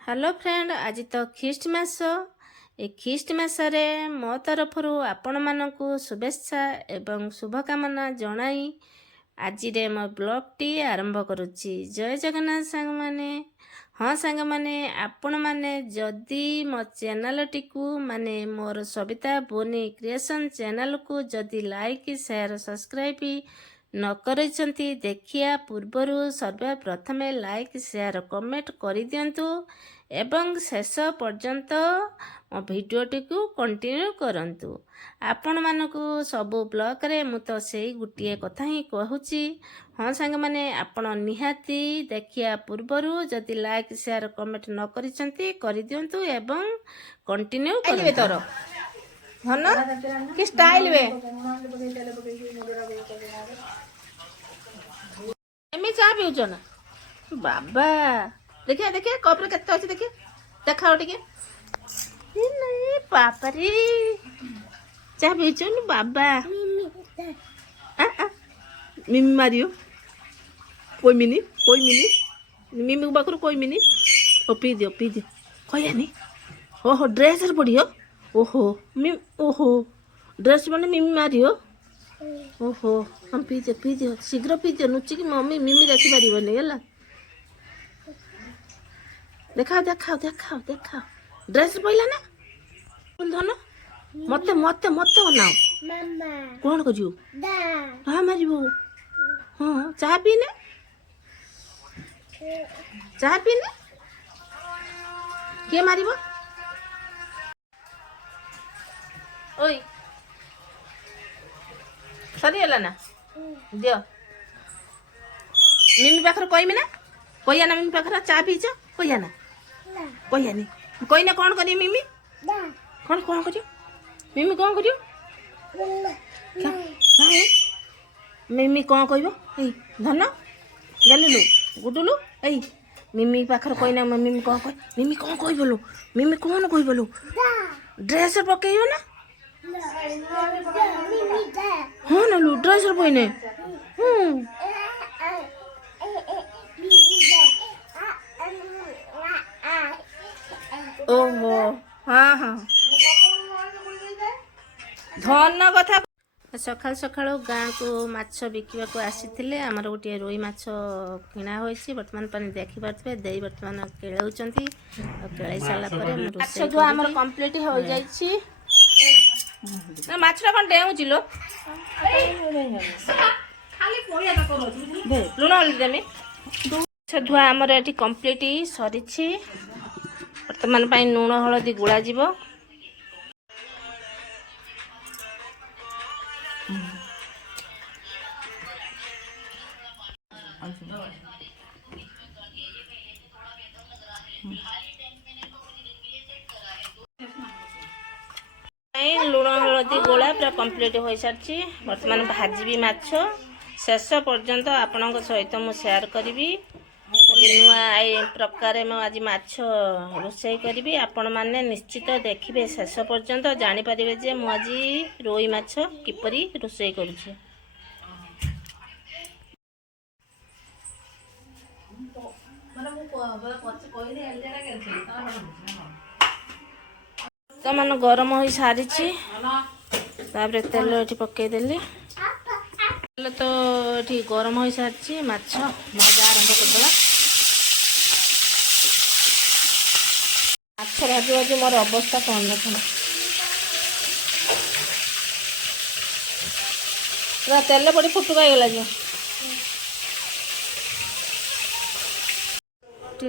Hello friend, आज तो ख्रीष्ट मास। ए ख्रीष्ट मासरे मो तरफरु आपण मानकु शुभेच्छा एवं शुभकामना जणाई आज मो ब्लॉग टी आरंभ करुच्ची। जय जगन्नाथ सांग माने। हाँ सांग माने, आपण माने जदि मो चैनल टी को माने मोर सविता बोनी क्रिएशन चैनल को जदि लाइक शेयर सब्सक्राइब न करछंती देखिया पूर्वरु सर्व प्रथमे लाइक शेयर कमेंट कर दियंतु एवं शेष पर्यंत मो भिडियोटी को कंटिन्यू करंतु। आपण मानकु सबु ब्लॉग रे मु तो सेई गुटिए कथा ही कहूची। हाँ सांग माने, आपण निहाती देखिया पूर्वरु जदि लाइक शेयर कमेंट न करछंती कर दियंतु एवं कंटिन्यू करंतु। तोर धन कि स्टाइल वे एमी चा पिउछ ना बाबा। देखिए देखिए कप रे केते अछि देखिए देखाओ टिके। ए नहीं पापा रे चा पिउछ न बाबा। मिमी मारियो कोई मिनी मिमी बाखर कोई मिनी ओ पी दियो कहयानी। ओहो ड्रेस रे पड़ियो। ओहो ओहो ड्रेस माने मिमी मारियो। ओहो हम पी दियो शीघ्र पी दियो नुची की मम्मी मिमी देखि पारिबनी होला। देखाओ देखाओ देखाओ देखाओ ड्रेस पइला ना धन मते मते मते बनाओ मामा कोन करियो दा मारिबो। हां चाह पीने के मारिबो। ओई सरी होला ना दियो मिमी पाखर कहमी ना कहया ना मिमी पाखर चा पीछ कहया ना कहयानी कहना कौन करियो मिमी कौन कौन करियो मिमी कौन करियो मिमी कौन कहबो ए धन जानुलु गुडुलु ए मिमी पाखर कहना मिमी कौन कहबोलु मिमी कौन कहबोलु ड्रेस पकेइयो ना हाँ ना लु ड्रेस पइने ओहो हाँ हाँ धन कथा सकाल सकाल गाँ को माछ बिकवाक आसी आमर गोटे रोई माछ किणा होइछि। वर्तमान पानी देखि पारथिबे देई वर्तमान केळौचंती केळै साला परे माछ जो हमर कंप्लीट हो जाइछि। ना माछरा कोन डेउछि लो खाली पोया त करछि दे लुण हल्दी देमी माछ धुआ हमर एठी कंप्लीट सरिछि। वर्तमान पाई लुण हळदी गुळा जीवो। लुण हलदी गोला पूरा कंप्लीट हो सारी। बर्तमान भाजी माछ शेष पर्यंत आपण सहित मु शेयर करी। नुआ प्रकार आज माछ रोषे करी। आपण मैंने निश्चित देखिए शेष पर्यंत जानीपर जे मुझे रोई माछ किपरि रोषे करुच्छे। तो मान गरम हो सारी तेल ये पकईदेली तेल तो ये गरम हो सारी माछ भजा आरंभ करदे। माछ भाजी भाजी मोर अवस्था कौन देखना पूरा तेल पड़ी फुटुका गला जो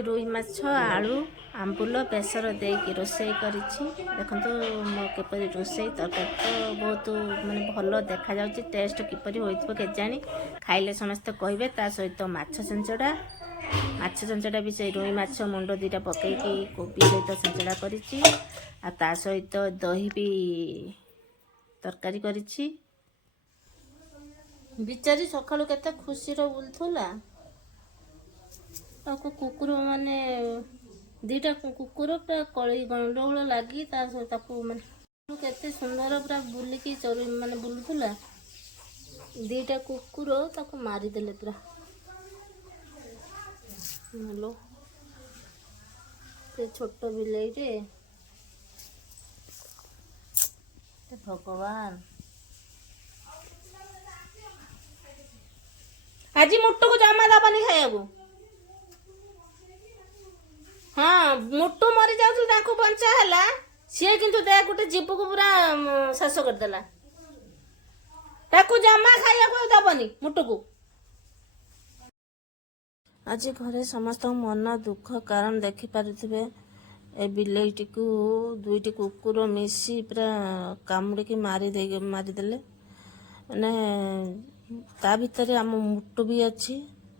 रोई माछ आलू आंबुल बेसर देकी रोषे करिछि। देखंतु मो केपरि रोषे तरकारी तो बहुत माने भलो देखा जाउछि। टेस्ट किपरि होइतबो केजानी खाइले समस्त कहबे। ता सहित माछ चंचड़ा भी से रोई माछ मुंड दीटा पकेकी कोबी सहित चंचड़ा करिछि। आ ता सहित दही भी तरकारी करिछि। बिचारी सकाळु केते खुशी रो बुलथुला। ताको कुकुर माने दीटा कुकुर पूरा कली गंडगोल लगी माने केते सुंदर पूरा बुलिकी चोरी माने बुलुथुला। दीटा कुकुर ताको मारी देले पूरा। हेलो କେତେ ଛୋଟ ବିଲେଇଟେ। ଭଗବାନ, ଆଜି ମୁଟୁକୁ ଜମା ଦବନି ଖାଇବାକୁ। ହଁ, ମୁଟୁ ମରି ଯାଉଥିଲା, ତାଙ୍କୁ ବଞ୍ଚା ହେଲା, ସିଏ କିନ୍ତୁ ଗୋଟେ ଜୀବକୁ ପୁରା ଶେଷ କରିଦେଲା। ତାକୁ ଜମା ଖାଇବାକୁ ଦବନି ମୁଟୁକୁ। ଆଜି ଘରେ ସମସ୍ତଙ୍କ ମନ ଦୁଃଖ, କାରଣ ଦେଖିପାରୁଥିବେ ଏ ବିଲେଇଟିକୁ ଦୁଇଟି କୁକୁର ମିଶି ପୁରା କାମୁଡ଼ିକି ମାରିଦେଲେ। ମାନେ ତା ଭିତରେ ଆମ ମୁଟୁ ବି ଅଛି।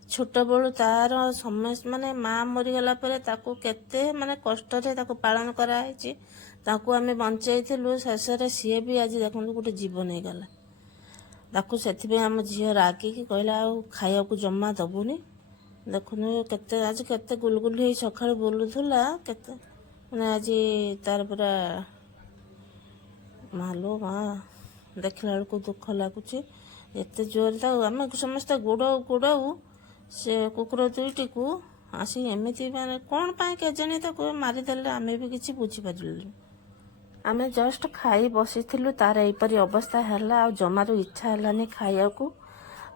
ଛୋଟବେଳୁ ତାର ସମସ୍ତ ମାନେ ମା ମରିଗଲା ପରେ ତାକୁ କେତେ ମାନେ କଷ୍ଟରେ ତାକୁ ପାଳନ କରାହେଇଛି, ତାକୁ ଆମେ ବଞ୍ଚେଇଥିଲୁ, ଶେଷରେ ସିଏ ବି ଆଜି ଦେଖନ୍ତୁ ଗୋଟେ ଜୀବନ ହେଇଗଲା। ତାକୁ ସେଥିପାଇଁ ଆମ ଝିଅ ରାଗିକି କହିଲା ଆଉ ଖାଇବାକୁ ଜମା ଦେବୁନି। ଦେଖୁନୁ ଆଜି କେତେ ଗୁଲଗୁଲି ହେଇ ସକାଳୁ ବୁଲୁଥିଲା, କେତେ ମାନେ ଆଜି ତାର ପୁରା ମାଲୋ ମା, ଦେଖିଲା ବେଳକୁ ଦୁଃଖ ଲାଗୁଛି। ଏତେ ଜୋରରେ ତାକୁ ଆମେ ସମସ୍ତେ ଗୋଡ଼ାଉ ସେ କୁକୁର ଦୁଇଟିକୁ ଆସି ଏମିତି ମାନେ କ'ଣ ପାଇଁ କେଜାଣି ତାକୁ ମାରିଦେଲେ, ଆମେ ବି କିଛି ବୁଝିପାରିଲୁନି। ଆମେ ଜଷ୍ଟ ଖାଇ ବସିଥିଲୁ, ତାର ଏଇପରି ଅବସ୍ଥା ହେଲା। ଆଉ ଜମାରୁ ଇଚ୍ଛା ହେଲାନି ଖାଇବାକୁ।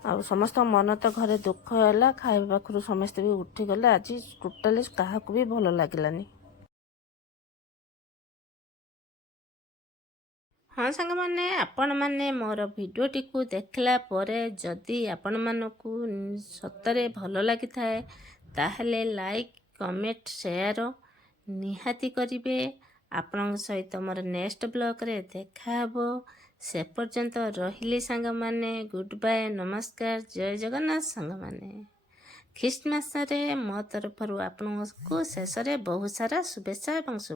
ଆଉ ସମସ୍ତଙ୍କ ମନ ତ ଘରେ ଦୁଃଖ ହେଲା, ଖାଇବା ପାଖରୁ ସମସ୍ତେ ବି ଉଠିଗଲେ। ଆଜି ଟୋଟାଲି କାହାକୁ ବି ଭଲ ଲାଗିଲାନି। ହଁ ସାଙ୍ଗମାନେ, ଆପଣମାନେ ମୋର ଭିଡ଼ିଓଟିକୁ ଦେଖିଲା ପରେ ଯଦି ଆପଣମାନଙ୍କୁ ସତରେ ଭଲ ଲାଗିଥାଏ, ତାହେଲେ ଲାଇକ୍, କମେଣ୍ଟ, ସେୟାର ନିହାତି କରିବେ। ଆପଣଙ୍କ ସହିତ ମୋର ନେକ୍ସଟ ବ୍ଲଗରେ ଦେଖାହେବ। ସେ ପର୍ଯ୍ୟନ୍ତ ରହିଲି ସାଙ୍ଗମାନେ, ଗୁଡ୍ ବାଏ, ନମସ୍କାର, ଜୟ ଜଗନ୍ନାଥ ସାଙ୍ଗମାନେ। ଖ୍ରୀଷ୍ଟମାସରେ ମୋ ତରଫରୁ ଆପଣଙ୍କୁ ଶେଷରେ ବହୁତ ସାରା ଶୁଭେଚ୍ଛା ଏବଂ